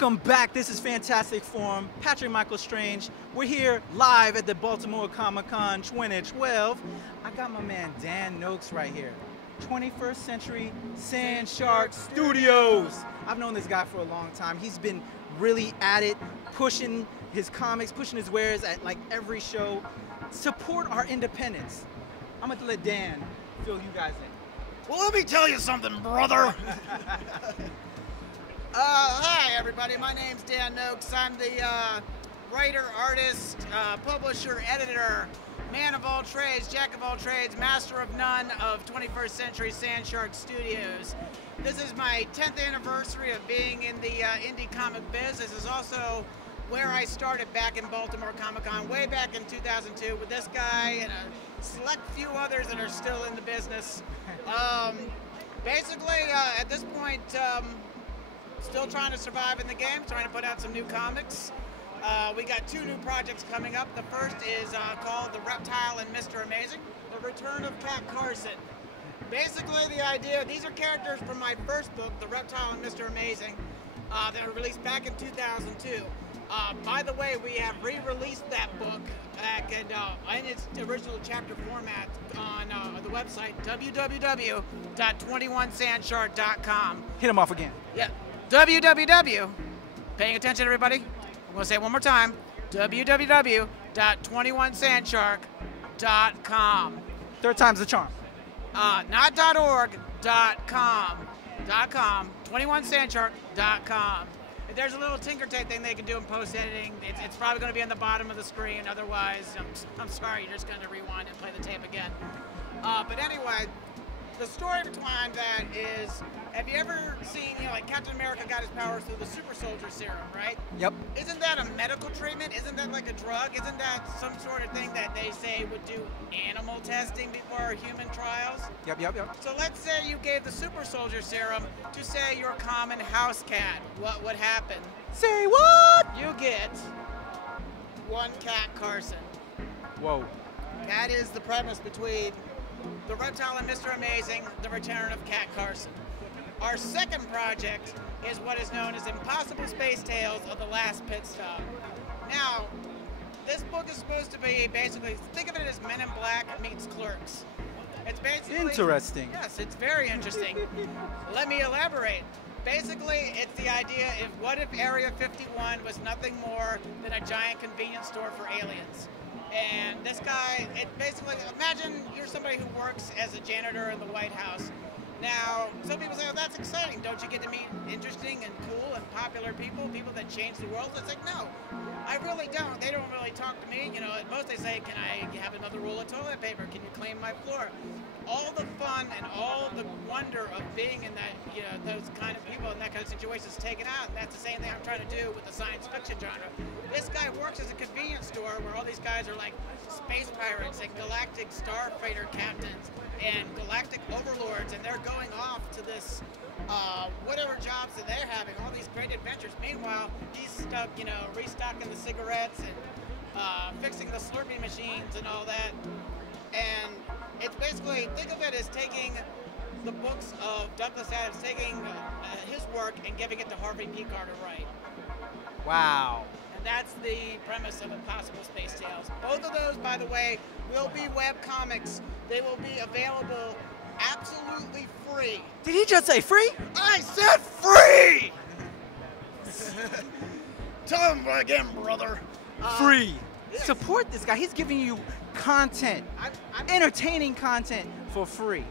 Welcome back. This is Fantastic Forum. Patrick Michael Strange. We're here live at the Baltimore Comic Con 2012. I got my man Dan Nokes right here. 21st Century Sandshark Studios. I've known this guy for a long time. He's been really at it, pushing his comics, pushing his wares at like every show. Support our independence. I'm gonna let Dan fill you guys in. Well, let me tell you something, brother. Hi, everybody. My name's Dan Nokes. I'm the writer, artist, publisher, editor, man of all trades, jack of all trades, master of none of 21st Century Sandshark Studios. This is my 10th anniversary of being in the indie comic biz. This is also where I started back in Baltimore Comic Con way back in 2002 with this guy and a select few others that are still in the business. Basically, at this point, still trying to survive in the game, trying to put out some new comics. We got two new projects coming up. The first is called The Reptile and Mr. Amazing, The Return of Kat Carson. Basically, the idea, these are characters from my first book, The Reptile and Mr. Amazing, that were released back in 2002. By the way, we have re-released that book back in its original chapter format on the website, www.21sandshark.com. Hit him off again. Yeah. www, paying attention everybody, I'm going to say it one more time, www.21sandshark.com. Third time's the charm. Not .org, .com, 21sandshark.com. There's a little tinker tape thing they can do in post-editing. It's probably going to be on the bottom of the screen, otherwise, I'm sorry, you're just going to rewind and play the tape again. But anyway, the story behind that is, have you ever seen, like Captain America got his powers through the super soldier serum, right? Yep. Isn't that a medical treatment? Isn't that like a drug? Isn't that some sort of thing that they say would do animal testing before human trials? Yep. So let's say you gave the super soldier serum to, say, your common house cat. What would happen? Say what? You get one Kat Carson. Whoa. That is the premise between The Reptile and Mr. Amazing, The Return of Kat Carson. Our second project is what is known as Impossible Space Tales of the Last Pit Stop. Now, this book is supposed to be basically, think of it as Men in Black meets Clerks. It's basically... Interesting. Yes, it's very interesting. Let me elaborate. Basically, it's the idea of what if Area 51 was nothing more than a giant convenience store for aliens. And this guy, it basically, imagine you're somebody who works as a janitor in the White House. Now, some people say, oh, that's exciting. Don't you get to meet interesting and cool and popular people, people that change the world? It's like, no, I really don't. They don't really talk to me. You know, at most they say, can I have another roll of toilet paper? Can you clean my floor? All the fun and all the wonder of being in that, those kind of people in that kind of situation is taken out. And that's the same thing I'm trying to do with the science fiction genre. This guy works as a convenience store where all these guys are like space pirates and galactic starfighter captains and galactic overlords, and they're going off to this whatever jobs that they're having, all these great adventures. Meanwhile, he's stuck, restocking the cigarettes and fixing the Slurpee machines and all that. And it's basically, think of it as taking the books of Douglas Adams, taking his work and giving it to Harvey P. Carter Wright. Wow. And that's the premise of Impossible Space Tales. Both of those, by the way, will be webcomics. They will be available absolutely free. Did he just say free? I said free! Tell him again, brother. Free. Yes. Support this guy. He's giving you content, entertaining content for free.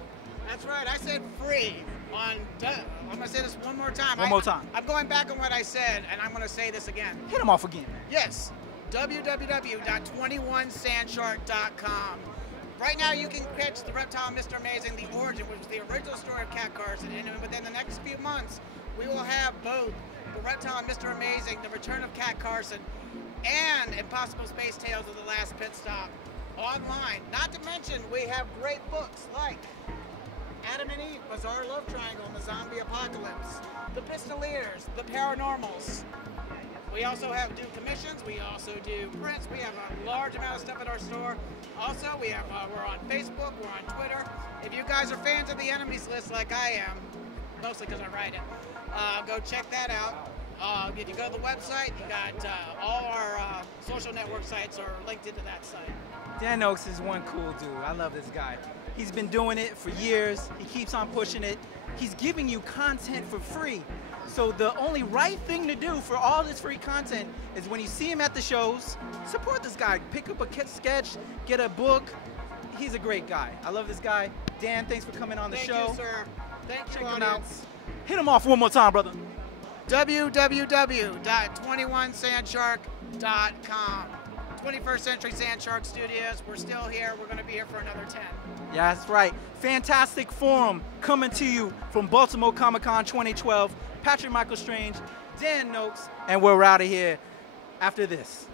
That's right. I said free. I'm going to say this one more time. One more time. I'm going back on what I said, and I'm going to say this again. Hit him off again. Yes. www.21sandshark.com. Right now, you can catch The Reptile and Mr. Amazing, The Origin, which is the original story of Kat Carson. And within the next few months, we will have both The Reptile and Mr. Amazing, The Return of Kat Carson, and Impossible Space Tales of the Last Pit Stop online. Not to mention, we have great books like Adam and Eve, Bizarre Love Triangle, and the Zombie Apocalypse, The Pistoliers, The Paranormals. We also do commissions. We also do prints. We have a large amount of stuff at our store. Also, we're on Facebook. We're on Twitter. If you guys are fans of the enemies list like I am, mostly because I write it, go check that out. If you go to the website, you got all our social network sites are linked into that site. Dan Nokes is one cool dude. I love this guy. He's been doing it for years. He keeps on pushing it. He's giving you content for free. So the only right thing to do for all this free content is when you see him at the shows, support this guy. Pick up a sketch, get a book. He's a great guy. I love this guy. Dan, thanks for coming on the show. Thank you, sir. Thank you, Check him out. audience. Hit him off one more time, brother. www.21sandshark.com. 21st Century Sandshark Studios. We're still here. We're going to be here for another 10. Yeah, that's right. Fantastic forum coming to you from Baltimore Comic Con 2012. Patrick Michael Strange, Dan Nokes, and we're out of here after this.